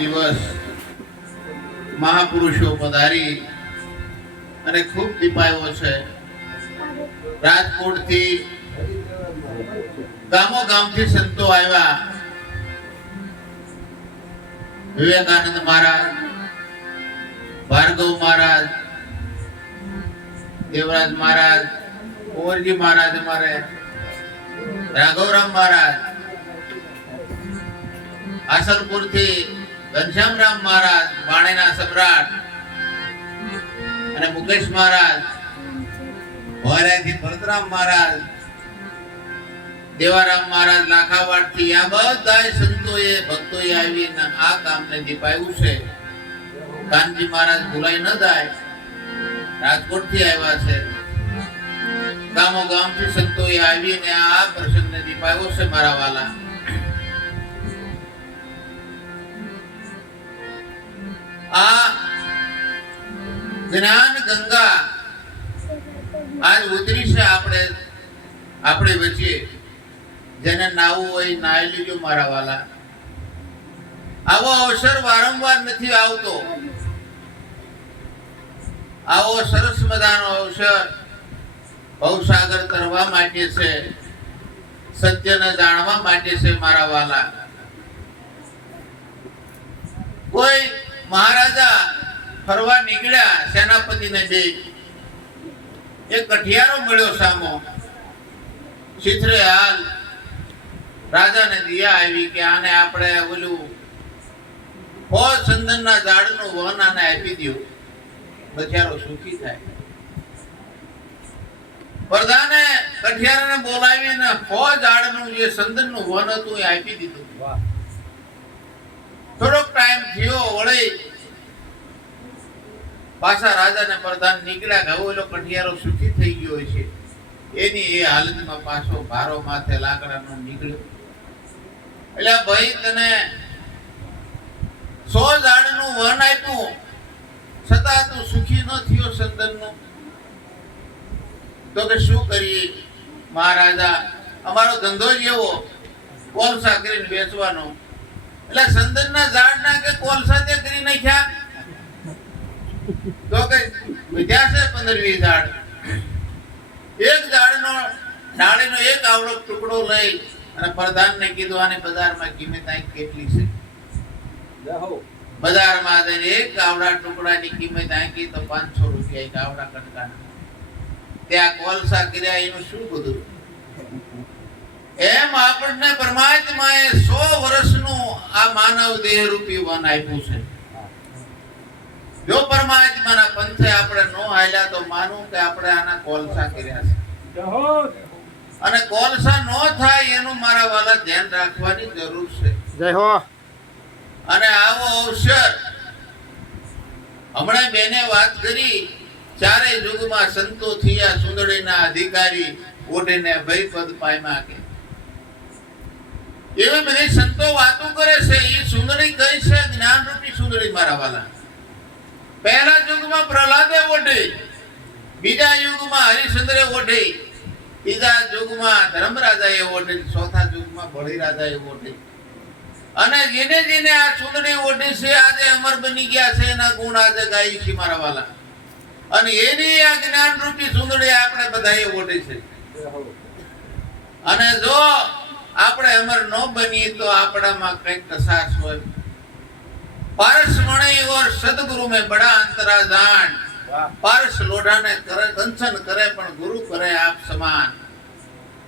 દિવસ મહાપુરુષો પધારી અને ખૂબ દીપાયો છે. રાજકોટ થી ગામો ગામથી સંતો આવ્યા. વિવેકાનંદ મહારાજ, ભાર્ગવ મહારાજ, દેવરાજ મહારાજ, કુંવરજી મહારાજ, અમારે રાઘવરામ મહારાજ, આસલપુર થી ઘનશ્યામરામ મહારાજ, વાણીના સમ્રાટ, અને મુકેશ મહારાજ, ભોયરાથી ભરતરામ મહારાજ, દેવારામ મહારાજ, લાખાવાડ થી આ બધા સંતોએ ભક્તોએ આવીને આ કામને દીપાયું છે. કાનજી મહારાજ ભૂલાઈ ન જાય, રાજકોટ થી આવ્યા છે. ગામો ગામ થી સંતોએ આવીને આ પ્રસંગને દીપાયો છે. મારા વાલા, આ જ્ઞાન ગંગા આજ ઉતરી છે. આપણે વચ્ચે જેને નાવું હોય નાહી લીજો મારા વાલા. આવો અવસર વારંવાર નથી આવતો. આવો સરસ મજાનો અવસર ભવસાગર કરવા માટે છે, સત્યને જાણવા માટે છે મારા વાલા. કોઈ મહારાજા ફરવા નીકળ્યા, સેનાપતિને બે એક કઠિયારો મળ્યો સામો. ચિત્રે હાલ રાજાને દિયા આવી કે આને આપણે ઓલું ચંદનના ઝાડનું વન આને આપી દો, બચારો સુખી થાય. પ્રધાને કઠિયારાને બોલાવીને ઝાડનું જે ચંદનનું વન હતું એ આપી દીધું. થોડોક ટાઈમ થયો, વળી પાછા રાજાને પ્રધાન નીકળ્યા કે ઓલો કઠિયારો સુખી થઈ ગયો છે. એની એ હાલતમાં પાછો ભારો માથે લાકડાનો નીકળ્યો. એટલે ભાઈ તને 100 ઝાડનું વન આપ્યું, છતાં તું સુખી ન થયો ચંદનનું, તો કે શું કરીએ મહારાજા, અમારો ધંધો જ એવો કોલસા કરીને વેચવાનો. એટલે ચંદનના ઝાડના કે કોલસા તે કરી નાખ્યા, તો કે વિધ્યા છે 15-20 ઝાડ. એક ઝાડનો ડાળીનો એક આવડો ટુકડો લઈ અને પ્રધાનને કીધું આની બજારમાં કિંમત કેટલી છે. બજારમાં જઈને એક આવડા ટુકડાની કિંમત આંકી તો 500 રૂપિયા એક આવડા કટકાના. ત્યાં કોલસા કર્યા એનું શું બધું. એમ આપણને પરમાત્માએ 100 વર્ષનું આ માનવ દેહ રૂપી વન આપ્યું છે. જો પરમાત્માના પંથે આપણે નો હાલ્યા તો માનું કે આપણે આના કોલસા કર્યા છે. અને કોલસા નો થાય એનું મારા વાલા ધ્યાન રાખવાની જરૂર છે. જય હો. અને આવો અવસર હમણાં બેને વાત કરી, ચારે યુગમાં સંતો થયા સુંદડીના અધિકારી, ઓઢીને ભયપદ પામ્યા કે એવી બધી સંતો વાતો કરે છે. એ સુંદડી કઈ છે? જ્ઞાન રૂપી સુંદડી મારા વાલા. પહેલા યુગમાં પ્રહલાદે ઓઢી, બીજા યુગમાં હરિશ્ચંદ્રે ઓઢી, ત્રીજા યુગમાં ધર્મરાજાએ ઓઢી, ચોથા યુગમાં બળીરાજાએ ઓઢી. અને જેને જેને આ સુંદડી ઓઢી છે આજે અમર બની ગયા છે, એના ગુણ આજે ગાય છે મારા વાલા. અને એની આ જ્ઞાન રૂપી સુંદડી આપણે બધાએ ઓઢી છે. અને જો આપણે અમર ન બનીએ તો આપણામાં કંઈક કસાશ હોય. पारस मणि और सदगुरु में बड़ा अंतरा जान. पारस लोढ़ा ने करे दंशन करे पण गुरु करे आप समान.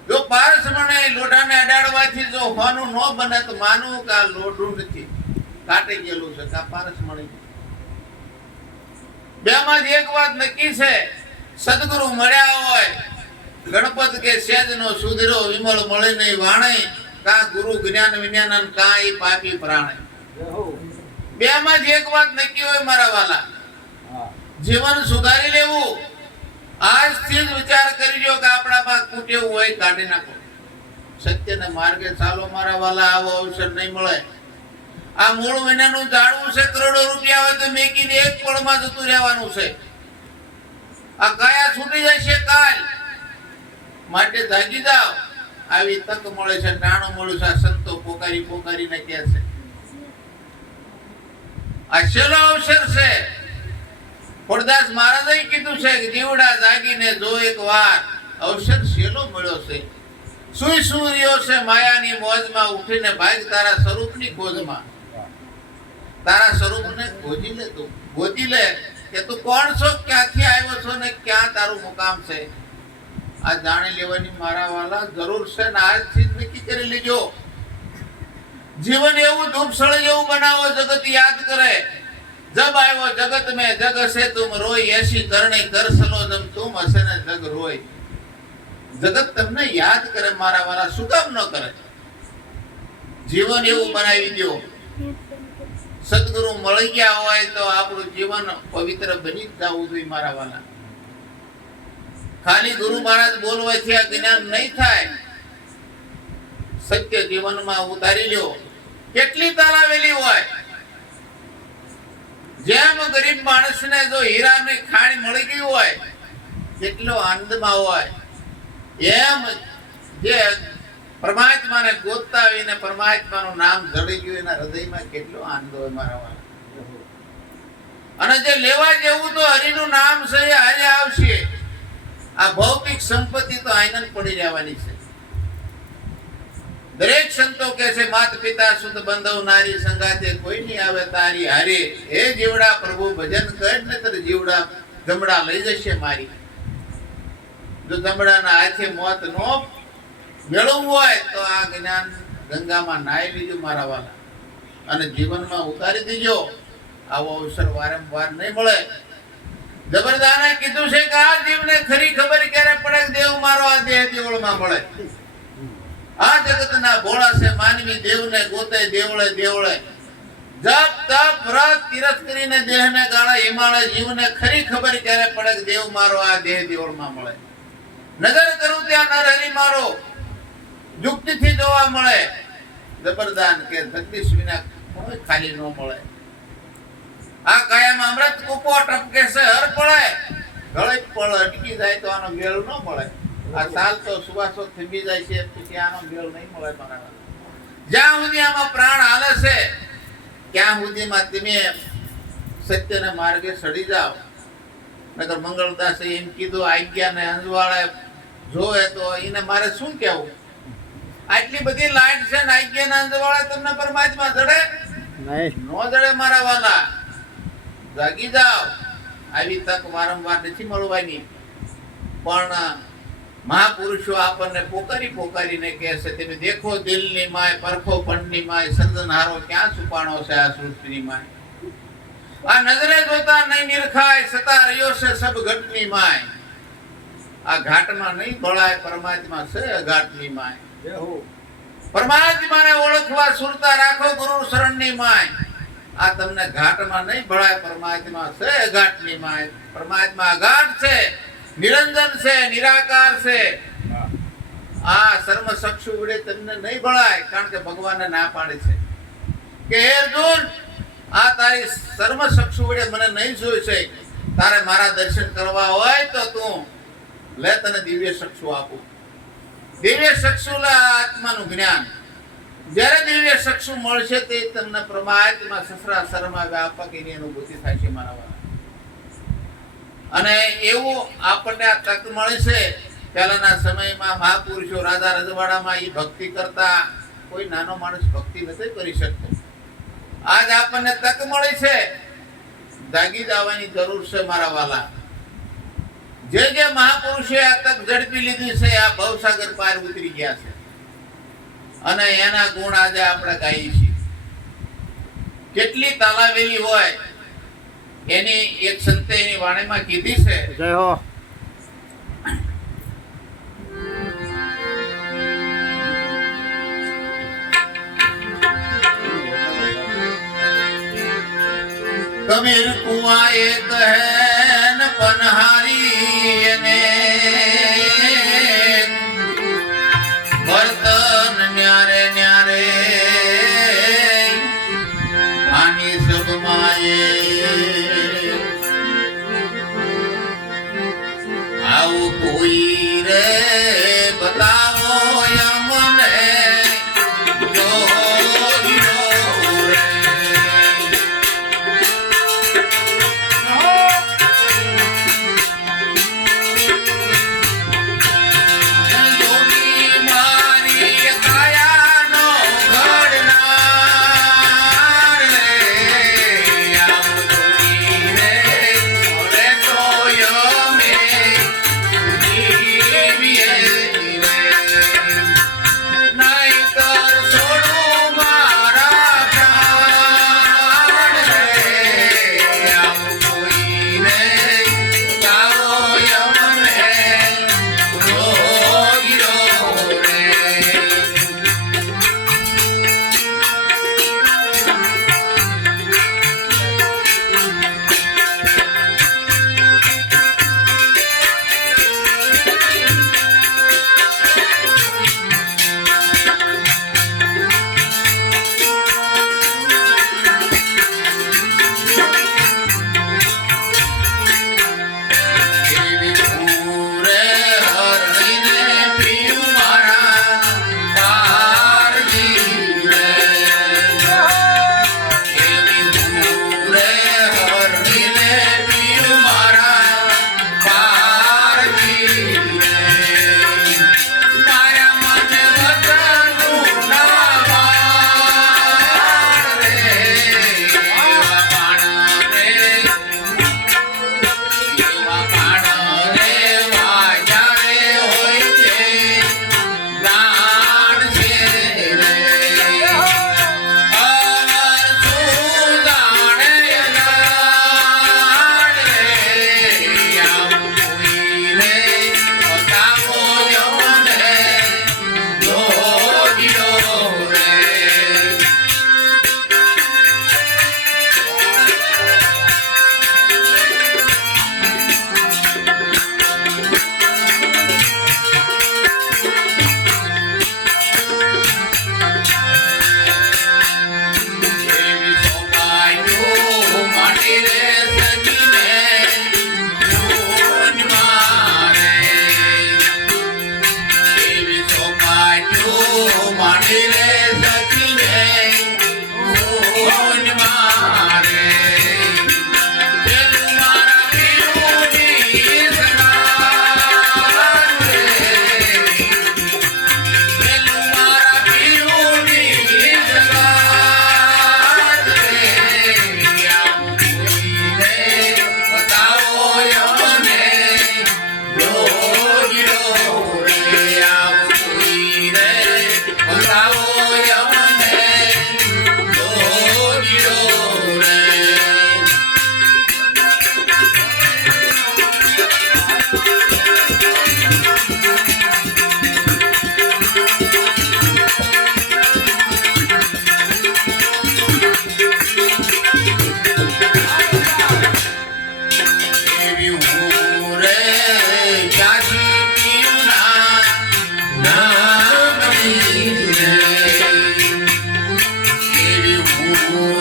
जो पारस मणि लोढ़ा ने अडाड़वाथी जो होनु न बने तो मानू का लोढ़ું નથી, કાટી ગયેલું છે કા પારસ મણિ. બેમાંથી એક વાત નક્કી છે, સદગુરુ મળ્યા હોય, ગણપત કે સેજનો સુધીરો વિમળ મળે નહીં વાણે, કા ગુરુ જ્ઞાન વિજ્ઞાન કા ઈ પાપી પ્રાણે. બેમાંથી એક વાત નક્કી હોય મારા વાલા, જીવન સુધારી લેવું. આજથી જ વિચાર કરજો કે આપણામાં કુટેવું હોય કાઢી નાખો. સત્યને માર્ગે ચાલો મારા વાલા, આવો અવસર નહીં મળે. આ મૂળ મહિનાનું જાળવું છે, કરોડો રૂપિયા હોય તો મેકીને એક પળમાં જતું રહેવાનું છે. આ કાયા છૂટી જશે કાલ, માટે જાગી જાઓ. આવી તક મળે છે, ટાણું મળ્યું છે. સંતો પોકારી પોકારીને કહે છે આ છેલ્લો અવસર છે. ખોડદાસ મહારાજે કીધું છે કે જીવડા જાગીને જો એક વાર, અવસર છેલ્લો મળ્યો છે. સુઈ સૂર્યો છે માયાની મોજમાં, ઉઠીને ભાગ તારા સ્વરૂપની ખોજમાં. તારા સ્વરૂપને ખોજી લે, તું ગોતી લે કે તું કોણ છો, ક્યાંથી આવ્યો છો ને ક્યાં તારું મુકામ છે. આ જાણી લેવાની મારા વાલા જરૂર છે ને આજથી જ નક્કી કરી લેજો. જીવન એવું ધૂપસળ જેવું બનાવો, જગત યાદ કરે. જબ આવ્યો જગત में जग से तुम रोई, ऐसी करनी कर सलो जब तुम हसे ने जग रोई. જગત તમને યાદ કરે મારા વાલા, શું કામ ન કરે. જીવન એવું બનાવી દો. સદગુરુ મળી ગયા હોય તો આપણું જીવન પવિત્ર બની જ જવું જોઈએ મારા વાલા. ખાલી ગુરુ મહારાજ બોલવાથી આ જ્ઞાન નહીં થાય. સત્ય જીવનમાં ઉતારી લ્યો. કેટલી તાલાવેલી હોય. જેમ ગરીબ માણસને જો હીરાની ખાણ મળી ગઈ હોય કેટલો આનંદમાં હોય, એમ જે પરમાત્માને ગોતતા આવીને પરમાત્માનું નામ જડી ગયું એના હૃદયમાં કેટલો આનંદ હોય મારા વાલા. અને જે લેવા જેવું તો હરિનું નામ છે એ હારે આવશે. આ ભૌતિક સંપત્તિ તો આનંદ પડી રહેવાની છે. દરેક સંતો કહે છે માત પિતા સુત બંધવ નારી સંગાતે કોઈ નહીં આવે તારી હારે. હે જીવડા પ્રભુ ભજન કર ને તર જીવડા જમડા લઈ જશે મારી. જો જમડાના હાથે મોત નો મેળવવું હોય તો આ જ્ઞાન ગંગામાં નાહી લીધું મારા વાલા, અને જીવનમાં ઉતારી દીજો. આવો અવસર વારંવાર નહીં મળે. જબરદાને કીધું છે કે આ જીવને ખરી ખબર ક્યારે પડે દેવ મારો આ દેહ દેવળમાં મળે. આ જગતના ભોળા છે માનવી દેવને ગોતે દેવળે દેવળે. જપ તપ વ્રત તીરથ કરીને દેહને ગાળે હિમાલય. જીવને ખરી ખબર ક્યારે પડે કે દેવ મારો આ દેહ દેવળમાં મળે. નજર કરું ત્યાં નર હરી મારો યુક્તિથી જોવા મળે. જબરદાન કે જગદીશ વિના કોઈ ખાલી ન મળે. આ કાયામાં અમૃત કૂપો ટપકે છે હર પડે. ગળે પળ અટકી જાય તો આનો મેળ ન મળે. આ સાલ તો સુવાસો થંભી જાય છે પછી આનો મેળ નહીં મળે મારા. જ્યાં સુધી આમાં પ્રાણ હાલે છે ત્યાં સુધીમાં તમે સત્યના માર્ગે સડી જાઓ. નકર મંગળદાસે એમ કીધું આજ્ઞાને અંજવાળે જોવે તો એને મારે શું કહેવું. આટલી બધી લાઈટ છે ને આજ્ઞાના અંજવાળે તમને પરમાત્મા જડે નહીં? નો જડે મારા વાલા. જાગી જાઓ. આવી તક વારંવાર નથી મળવાની. પણ મહાપુરુષો આપણને પોકારી પોકારીને કહે છે તમે દેખો દિલની માય, પરખો પણની માય, સર્જનહારો ક્યાં છુપાણો છે આ સૃષ્ટિની માય. આ નજરે જોતા નહીં નિરખાય, સતા રહ્યો છે સબ ઘટની માય. આ ઘાટમાં નહીં ભળાય, પરમાત્મા છે અઘાટની માય. પરમાત્માને ઓળખવા સુરતા રાખો ગુરુ શરણની માય. આ તમને ઘાટમાં નહીં ભળાય, પરમાત્મા છે અઘાટની માય. પરમાત્મા અઘાટ છે, નિરંજન છે, નિરાકાર છે. આ સર્વ ચક્ષુ વડે તમને નહીં ભળાય, કારણ કે ભગવાને ના પાડે છે કે હે અર્જુન આ તારી સર્વ ચક્ષુ વડે મને નહીં જોઈ છે. તારે મારા દર્શન કરવા હોય તો તું લે, તને દિવ્ય ચક્ષુ આપું. દિવ્ય ચક્ષુ લે આત્માનું જ્ઞાન. જ્યારે દિવ્ય ચક્ષુ મળશે તે તમને પરમાત્મા સસરાસરમાં વ્યાપક એની અનુભૂતિ થાય છે મારા વાળા. અને એવું આપણને આ તક મળે છે. પહેલાના સમયમાં મહાપુરુષો રાજા રજવાડામાં એ ભક્તિ કરતા. કોઈ નાનો માણસ ભક્તિ નથી કરી શકતો. આજ આપણને તક મળી છે. જાગી જવાની જરૂર છે મારા વાલા. જે જે મહાપુરુષે આ તક ઝડપી લીધી છે આ ભવસાગર પાર ઉતરી ગયા છે અને એના ગુણ આજે આપણે ગાઈએ છીએ. કેટલી તાલાવેલી હોય એની એક સંતે એની વાણીમાં કીધી છે. જય હો. કબીર કુઆ એક હૈન પનહારી એને બર્તન ન્યારે ન્યારે આની સબ માએ આવું કોઈ રે બતાવો યમને જો રે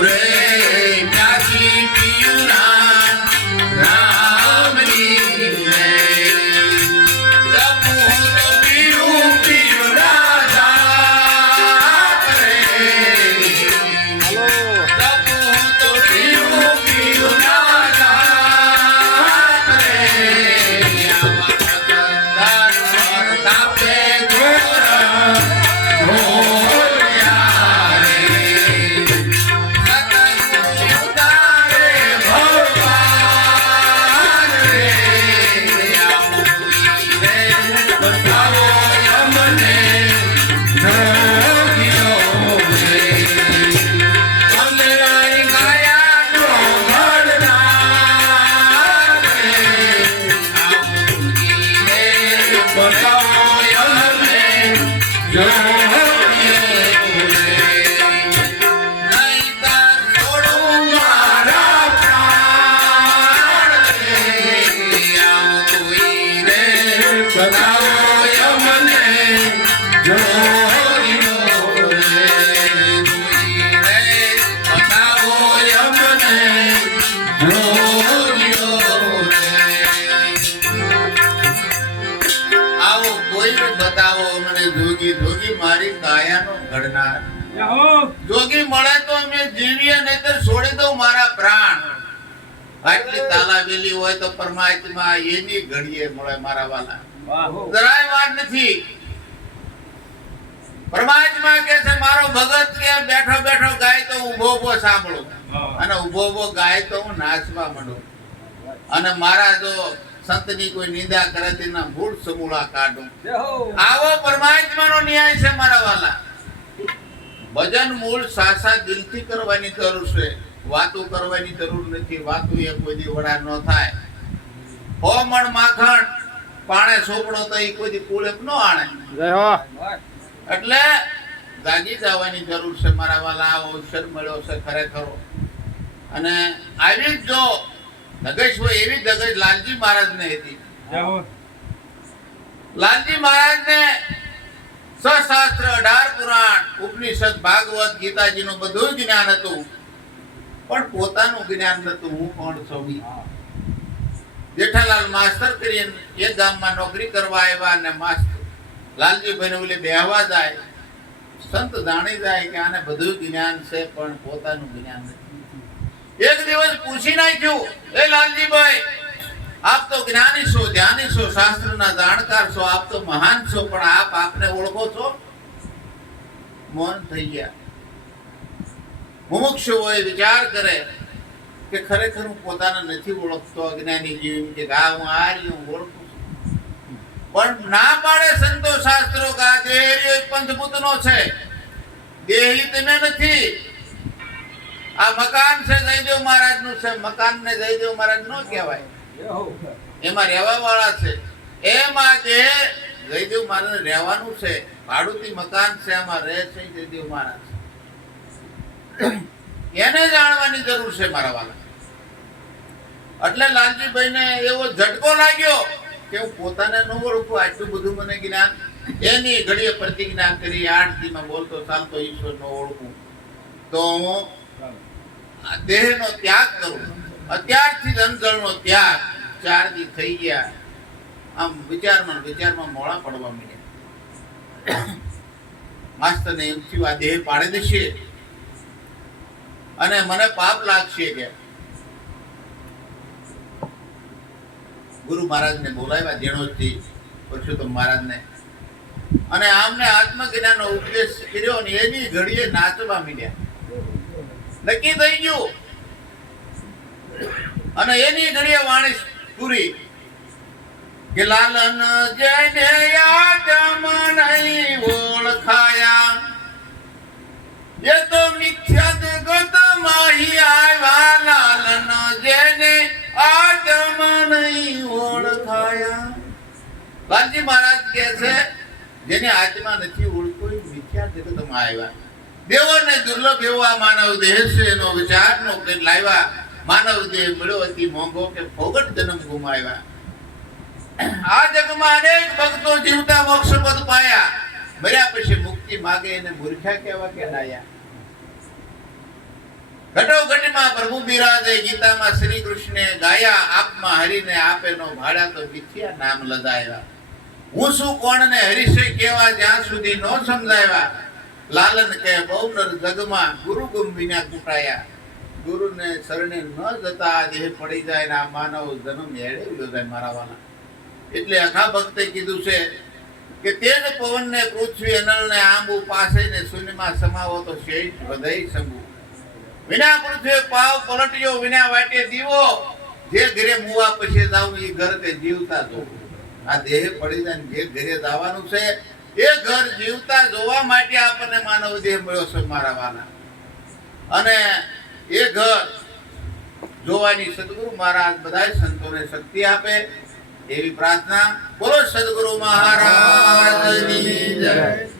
રે પ્યાસી પીયું રામની રે જપું તો પીયું પીયું રાજા રે જપું તો પીયું પીયું રાજા રે તાપે જોગી મારી કાયાનો ઘડનાર જોગી મળે તો અમે જીવીએ નહીતર છોડી દઉં મારા પ્રાણ આટલી તાલાવેલી હોય તો પરમાત્મા એની ઘડીએ મળે મારા વાલા જરાય વાત નથી પરમાત્મા કે છે મારો ભગત કે બેઠો બેઠો ગાય તો ઊભો ઊભો સાંભળો અને ઊભો ઊભો ગાય તો હું નાચવા માંડું અને મારા જો સંતની કોઈ નિંદા કરે તેના મૂળ સમૂળા કાઢું આવો પરમાત્માનો ન્યાય છે મારા વાલા ભજન મૂળ સાસા દિલથી કરવાની જરૂર છે વાતો કરવાની જરૂર નથી વાતો એ કોઈ દી વડા ન થાય હો મણ માખણ પાણે સોપડો તો એ કોઈ દી કુળેપ ન આણે એટલે જાગી જવાની જરૂર છે મારા વાલા આવો અવસર મળ્યો છે ખરેખર અને આવી જ જો ધગશ હોય એવી ધગશ લાલજી મહારાજ ને હતી લાલજી મહારાજ ને સહસ્ત્ર 18 પુરાણ ઉપનિષદ ભાગવત ગીતાજી નું બધું જ્ઞાન હતું પણ પોતાનું જ્ઞાન નતું હું કોણ છું જેઠાલાલ માસ્ટર કરીને એક ગામમાં નોકરી કરવા આવ્યા અને માસ્ટર લાલજીભાઈ ને ઓલે બેહવા જાય સંત જાણી જાય કે આને બધું જ્ઞાન છે પણ પોતાનું જ્ઞાન નથી એક દિવસ પૂછી નાખ્યું એ લાલજીભાઈ આપ તો જ્ઞાની છો ધ્યાની છો શાસ્ત્રના જાણકાર છો આપ તો મહાન છો પણ આપ આપને ઓળખો છો મૌન થઈ ગયા મુમુક્ષુ હોય વિચાર કરે કે ખરેખર હું પોતાને નથી ઓળખતો અજ્ઞાની જીવ કે આ હું આ રહ્યો ઓળખું પણ ના પાડે સંતો શાસ્ત્રો કે આ દેહ પંચભૂતનો છે દેહી તમે નથી આ મકાન છે જયદેવ મહારાજ નું છે મકાન ને જયદેવ મહારાજ નો કહેવાય એમાં રહેવા વાળા છે એમાં જે જયદેવ મહારાજ રહેવાનું છે ભાડુતી મકાન છે એમાં રહે છે જયદેવ મહારાજ એને જાણવાની જરૂર છે મારા વાલા એટલે લાલજીભાઈ ને એવો ઝટકો લાગ્યો કે હું પોતાને ન ઓળખું આટલું બધું મને જ્ઞાન એની ઘડીએ પ્રતિજ્ઞા કરી 8 દીમાં બોલતો ચાલતો ઈશ્વર નો ઓળખું તો હું દેહનો ત્યાગ કરું અત્યારથી અંજળનો ત્યાગ 4 દી થઈ ગયા આમ વિચારમાં મોળા પડવા માંડ્યા માસ્તરને એમ થયું આ દેહ પાડી દેશે અને મને પાપ લાગશે કે ગુરુ મહારાજને બોલાવ્યા જેણોથી પુરુષોત્તમ મહારાજને અને આમને આત્મજ્ઞાનનો ઉપદેશ કર્યો અને એની ઘડીએ નાચવા માંડ્યા નક્કી થઈ ગયું અને એની ઘડીએ વાણી પૂરી કે લાલન જેને આત્મ નહીં ઓળખાયા એ તો મિથ્યા જગત માહી આવ્યા લાલન જેને આત્મ નહીં ઓળખાયા લાલજી મહારાજ કહે છે જેને આત્મા નથી ઓળખ્યો એ મિથ્યા જગતમાં આવ્યા દેવોને દુર્લભ એવો આ માનવ દેહ છે એનો વિચારનો કે લાવ્યા માનવ દેહ મળ્યો અતિ મોંઘો કે ફોગટ જન્મ ગુમાવ્યા આ જગમાં અનેક ભક્તો જીવતા મોક્ષ પદ પાયા મર્યા પછી મુક્તિ માગે એને મૂર્ખા કહેવા કે ડાયા ઘટોઘટીમાં પ્રભુ બિરાજે, ગીતામાં શ્રી કૃષ્ણે ગાયા, આપમાં હરિને આપે નો ભાડ્યા તો મિથ્યા નામ લદાવ્યા. હું શું કોણ ને હરિશે કેવા, જ્યાં સુધી નો સમજાવ્યા. લાલન કે બહુ નર જગમાં ગુરુ ગુમ વિના કુટાયા. ગુરુને શરણે ન જતા દેહ પડી જાય ને આ માનવ જન્મ એળે જાય મારા વાલા. એટલે અખા ભક્તે કીધું છે કે તેજ પવનને પૃથ્વી અનલને આંબુ પાસે ને શૂન્યમાં સમાવો તો શેષ વધઈ સંગુ. વિના પૃથ્વી પાવ પલટ્યો, વિના વાટે દીવો. જે ઘરે મુવા પછી જાવ એ ઘર કે જીવતા જો. આ દેહ પડી જાય જે ઘરે જવાનું છે એ ઘર જીવતા જોવા માટે આપણને માનવ દેહ મળ્યો છે મારા વાલા. અને એ ઘર જોવાની સદગુરુ મહારાજ બધા સંતોને શક્તિ આપે એવી પ્રાર્થના. બોલો સદગુરુ મહારાજની જય.